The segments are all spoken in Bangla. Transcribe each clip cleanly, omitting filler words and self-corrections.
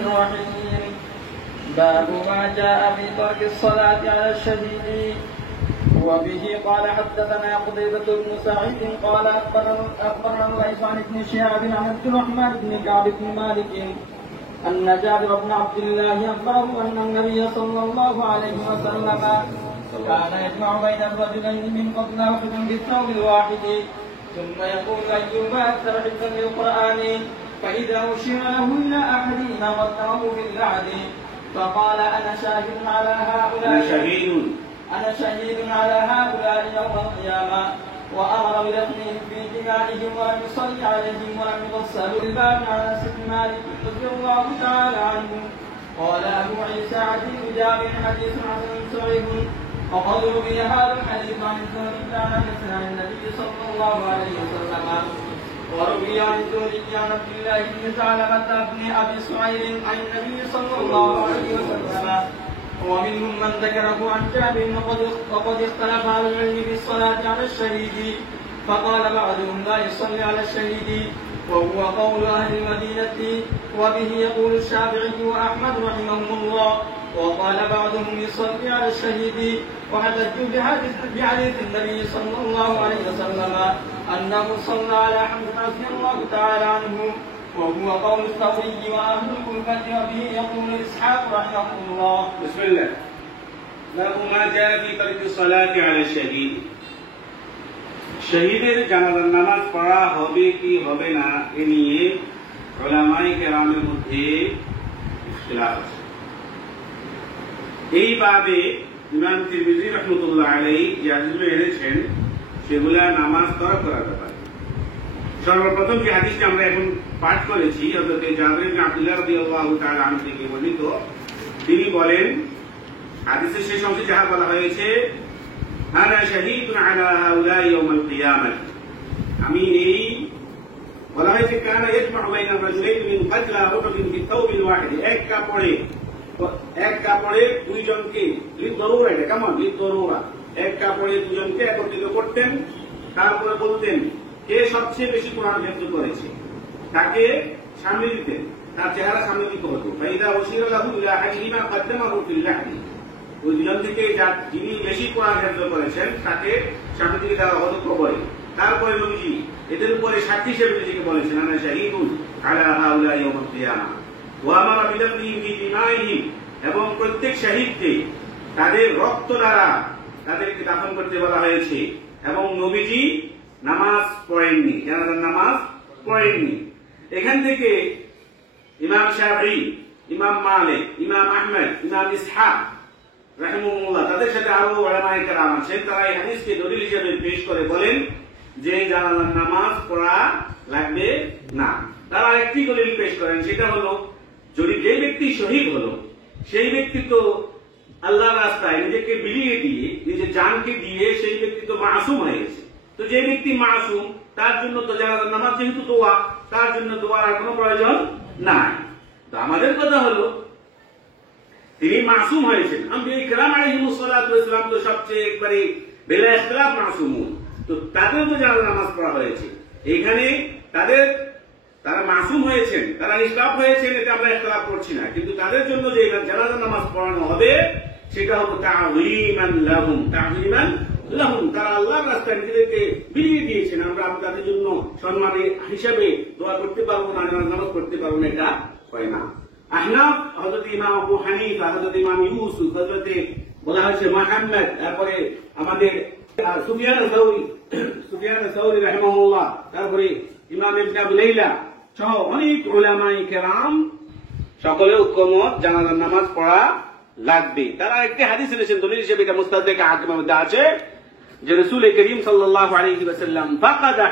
الرحيم. باب ما جاء في ترك الصلاة على الشهيد. وبه قال حدثنا قتيبة بن سعيد قال أخبرنا الليث عن ابن شهاب عن عبد الرحمن بن كعب بن مالك أن جابر بن عبد الله أخبره أن النبي صلى الله عليه وسلم كان يجمع بين الرجلين من قبل أحد بالثوب الواحد ثم يقول أيهما أكثر حفظا للقرآن فإذا أشير له إلى أحدهما قدمه في اللعن فقال أنا شاهد على هؤلاء يوم القيامة وأمر بدفنهم في دمائهم ولم يصلي عليهم ولم يغسلوا. الباب عن أنس بن مالك رضي الله تعالى عنه قال أبو عيسى حديث جابر حديث حسن صحيح وقد روي هذا الحديث عن الزهري عن النبي صلى الله عليه وسلم وروي عن الزهري عن عبد الله بن ثعلبة بن أبي سعيد عن النبي صلى الله عليه وسلم ومنهم من ذكره عن جابر وقد اختلف اهل العلم في الصلاة على الشهيد فقال بعضهم لا يصلي على الشهيد وهو قول أهل المدينة وبه يقول الشافعي وأحمد رحمهم الله وقال بعضهم يصلي على الشهيد واحتجوا بحديث النبي صلى الله عليه وسلم أنه صلى على حمزة رضي الله تعالى عنه وهو قول الثوري وأهل الكوفة وبه يقول إسحاق رحمه الله. بسم الله. باب ما جاء في ترك الصلاة على الشهيد. শহীদের জানাজার নামাজ পড়া হবে কি হবে না এ নিয়ে উলামায়ে কেরামের মধ্যে ইখতিলাফ আছে। এই বাবে ইমাম তিরমিজি রাহমাতুল্লাহ আলাইহি যে হাদিসগুলো এনেছেন সেগুলা নামাজ তরক করার ব্যাপারে। সর্বপ্রথম যে হাদিসটি আমরা এখন পাঠ করেছি হযরত জাবের ইবনে আব্দুল্লাহ রাদিয়াল্লাহু তাআলা আনহু থেকে বর্ণিত, তিনি বলেন হাদিসের শেষ অংশে যাহা বলা হয়েছে আনা শাহীদুন আলা হাউলাই ইয়াউমাল কিয়ামাহ, আমি এই বলা হয়েছে কানা ইয়াজমাউ বাইনা রাজুলাইনি মিন ফাজলা রাজুলিন বিতাওবিল ওয়াহিদ, এক কাপড়ে দুইজনকে লিদরুরা, এটা কেমন লিদরুরা, এক কাপড়ে দুজনকে একত্রিত করতেন, তারপরে বলতেন কে সবচেয়ে বেশি কোরআন হেফজ করেছে তাকে সামনে দিতেন, তার চেহারা সামনে দিতে হতো। ফাইদা উশিরা লাহু ইলা আহদিহিমা কদ্দামাহু ফিল লাহদি, ওই দুজন থেকে যিনি বেশি কোরআন হেফজ করেছেন তাকে সামনে দিকে দেওয়া হতো কবরে। তারপরে নবীজি এদের উপরে সাক্ষী হিসেবে নিজেকে বলেছেন আনা শাহীদুন আলা হাউলাই ইয়াউমাল কিয়ামাহ ওয়া আমারা বিদাফনিহিম ফি দিমাইহিম, এবং প্রত্যেক শহীদকে তাদের রক্ত দ্বারা তাদেরকে দাফন করতে বলা হয়েছে। এবং নবীজি নামাজ পড়েননি, জানাজার নামাজ পড়েননি। এখান থেকে ইমাম শাফিঈ, ইমাম মালিক, ইমাম আহমদ, ইমাম ইসহাক রাহিমাহুল্লাহ তাদের সাথে আরো উলামায়ে কেরাম আছেন, তারা এই হাদিসকে দলিল হিসেবে পেশ করে বলেন যে জানাজার নামাজ পড়া লাগবে না। তারা একটি দলিল পেশ করেন, সেটা হলো যদি যে ব্যক্তি শহীদ হলো সেই ব্যক্তি তো আল্লাহর রাস্তায় নিজেকে বিলিয়ে দিয়ে নিজের জানকে দিয়ে সেই ব্যক্তি তো মাসুম হয়ে গেছে। তো যে ব্যক্তি মাসুম তার জন্য তো জানাজার নামাজ যেহেতু দোয়া, তার জন্য দোয়ার আর কোনো প্রয়োজন নাই। তো আমাদের কথা হলো তিনি মাসুম হয়েছেন, আম্বিয়া কিরাম আলাইহিমুস সালাতু ওয়াস সালাম তো সবচেয়ে একবারে বেলা ইখতিলাফ মাসুমুন, তো তাদের তো জানাজার নামাজ পড়া হয়েছে। এখানে তারা মাসুম হয়েছেন, তারা ইসলাম হয়েছেন, এটা আমরা ইখতিলাফ করছি না, কিন্তু তাদের জন্য যে জানাজার নামাজ পড়ানো হবে সেটা হলো তা'যীমান লাহুম, তা'যীমান লাহুম, তারা আল্লাহর রাস্তায় নিজেদেরকে বিলিয়ে দিয়েছেন, আমরা তাদের জন্য সম্মানের হিসাবে দোয়া করতে পারবো না, নামাজ পড়তে পারবো না, এটা হয় না। আহনাফ হযরত ইমাম আবু হানিফা, হযরত ইমাম ইউসুফ, হযরত বলা হয়েছে মুহাম্মদ, তারপরে আমাদের সুফিয়ান আস-সাউরি রাহিমাহুল্লাহ, তারপরে ইমাম ইবনে আবু লাইলা সহ অনেক উলামায়ে কেরাম সকলে ঐকমত জানাজার নামাজ পড়া লাগবে। তারা একটি হাদিস এনেছেন দলিল হিসেবে, এটা মুস্তাদরাক হাকিমের মধ্যে আছে যে রাসূল করিম সাল্লাল্লাহু আলাইহি ওয়াসাল্লাম ফাকাদা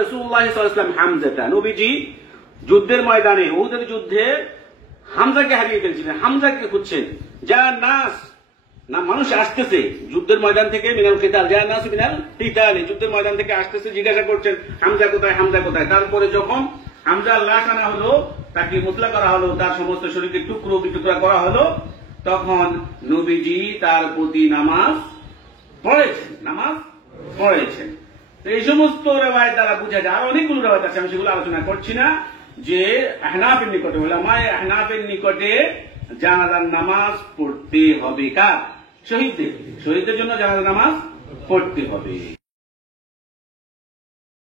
রাসূলুল্লাহ সাল্লাল্লাহু আলাইহি ওয়াসাল্লাম হামজাতা, নবীজি যুদ্ধের ময়দানে উহুদের যুদ্ধে হামজাকে হারিয়ে ফেলছিলেন, হামজাকে খুঁজছেন। যা নাস না মানুষ আসতেছে যুদ্ধের ময়দান থেকে, মিনাল কিতাল, যা নাস মিনাল কিতাল, যুদ্ধের ময়দান থেকে আসতেছে, জিজ্ঞাসা করছেন হামজা কোথায়, হামজা কোথায়। তারপরে যখন হামজার লাশ আনা হলো, তাকে মুতলা করা হলো, তার সমস্ত শরীরকে টুকরা করা হলো, তখন নবীজি তার প্রতি নামাজ পড়েছেন। তো এই সমস্ত রেওয়ায়েত দ্বারা বোঝা যায়, আর অনেকগুলো রেওয়ায়েত আছে, আমি সেগুলো আলোচনা করছি না, যে আহনাফের নিকটে, উলামায়ে আহনাফের নিকটে জানাজার নামাজ পড়তে হবে কার? শহীদদের। শহীদদের জন্য জানাজার নামাজ পড়তে হবে।